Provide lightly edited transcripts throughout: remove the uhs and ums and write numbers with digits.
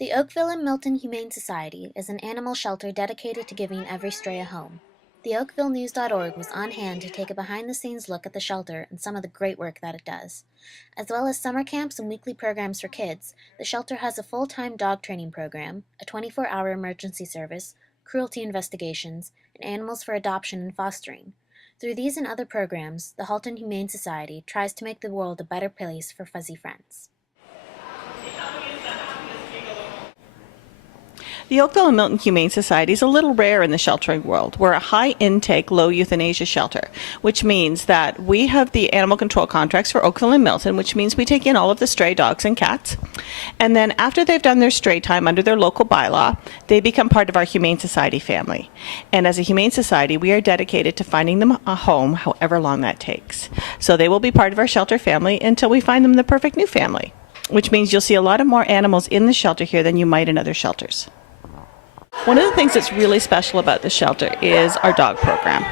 The Oakville and Milton Humane Society is an animal shelter dedicated to giving every stray a home. The OakvilleNews.org was on hand to take a behind-the-scenes look at the shelter and some of the great work that it does. As well as summer camps and weekly programs for kids, the shelter has a full-time dog training program, a 24-hour emergency service, cruelty investigations, and animals for adoption and fostering. Through these and other programs, the Halton Humane Society tries to make the world a better place for fuzzy friends. The Oakville and Milton Humane Society is a little rare in the sheltering world. We're a high-intake, low-euthanasia shelter, which means that we have the animal control contracts for Oakville and Milton, which means we take in all of the stray dogs and cats. And then after they've done their stray time under their local bylaw, they become part of our Humane Society family. And as a Humane Society, we are dedicated to finding them a home, however long that takes. So they will be part of our shelter family until we find them the perfect new family, which means you'll see a lot of more animals in the shelter here than you might in other shelters. One of the things that's really special about the shelter is our dog program.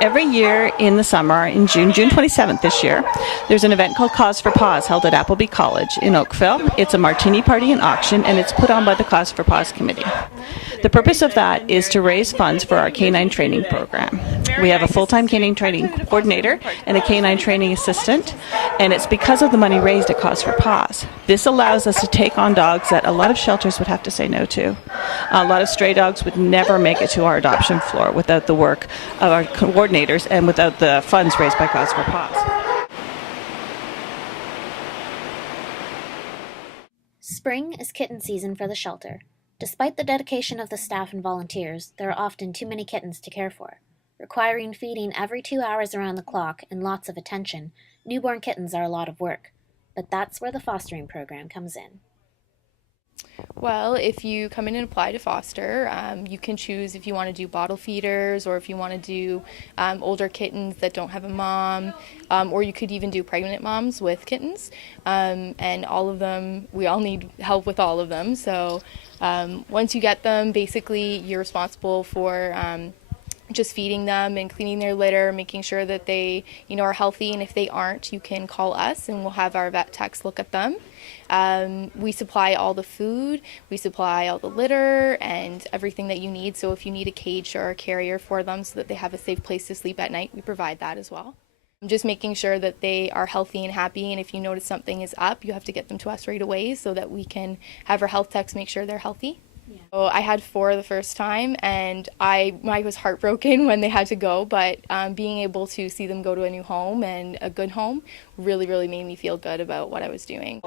Every year in the summer, in June 27th this year, there's an event called Cause for Paws held at Appleby College in Oakville. It's a martini party and auction, and it's put on by the Cause for Paws committee. The purpose of that is to raise funds for our canine training program. We have a full-time canine training coordinator and a canine training assistant, and it's because of the money raised at Cause for Paws. This allows us to take on dogs that a lot of shelters would have to say no to. A lot of stray dogs would never make it to our adoption floor without the work of our coordinators and without the funds raised by Cause for Paws. Spring is kitten season for the shelter. Despite the dedication of the staff and volunteers, there are often too many kittens to care for. Requiring feeding every 2 hours around the clock and lots of attention, newborn kittens are a lot of work. But that's where the fostering program comes in. Well, if you come in and apply to foster, you can choose if you want to do bottle feeders or if you want to do older kittens that don't have a mom, or you could even do pregnant moms with kittens. And all of them, we all need help with all of them. So once you get them, basically you're responsible for just feeding them and cleaning their litter, making sure that they, are healthy. And if they aren't, you can call us and we'll have our vet techs look at them. We supply all the food, we supply all the litter and everything that you need. So if you need a cage or a carrier for them so that they have a safe place to sleep at night, we provide that as well. Just making sure that they are healthy and happy, and if you notice something is up, you have to get them to us right away so that we can have our health techs make sure they're healthy. Yeah. So I had 4 the first time, and I was heartbroken when they had to go, but being able to see them go to a new home and a good home really, really made me feel good about what I was doing.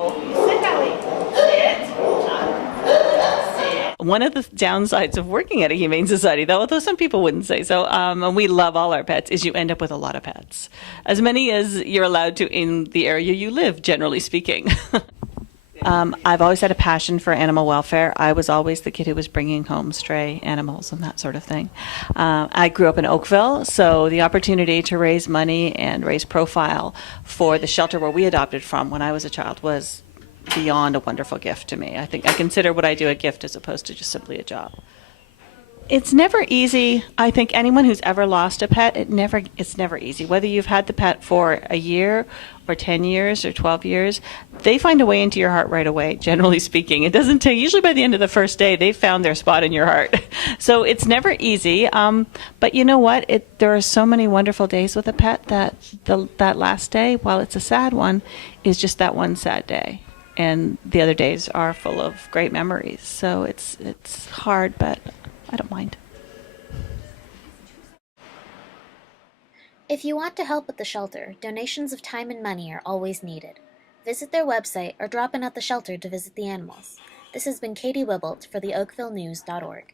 One of the downsides of working at a humane society, though some people wouldn't say so, and we love all our pets, is you end up with a lot of pets. As many as you're allowed to in the area you live, generally speaking. I've always had a passion for animal welfare. I was always the kid who was bringing home stray animals and that sort of thing. I grew up in Oakville, so the opportunity to raise money and raise profile for the shelter where we adopted from when I was a child was beyond a wonderful gift to me. I think I consider what I do a gift as opposed to just simply a job. It's never easy. I think anyone who's ever lost a pet, it's never easy. Whether you've had the pet for a year or 10 years or 12 years, they find a way into your heart right away, generally speaking. It doesn't take, usually by the end of the first day, they've found their spot in your heart. So it's never easy. But you know what? There are so many wonderful days with a pet that that last day, while it's a sad one, is just that one sad day. And the other days are full of great memories. So it's hard, but I don't mind. If you want to help with the shelter, donations of time and money are always needed. Visit their website or drop in at the shelter to visit the animals. This has been Kaity Wuebbolt for the OakvilleNews.org.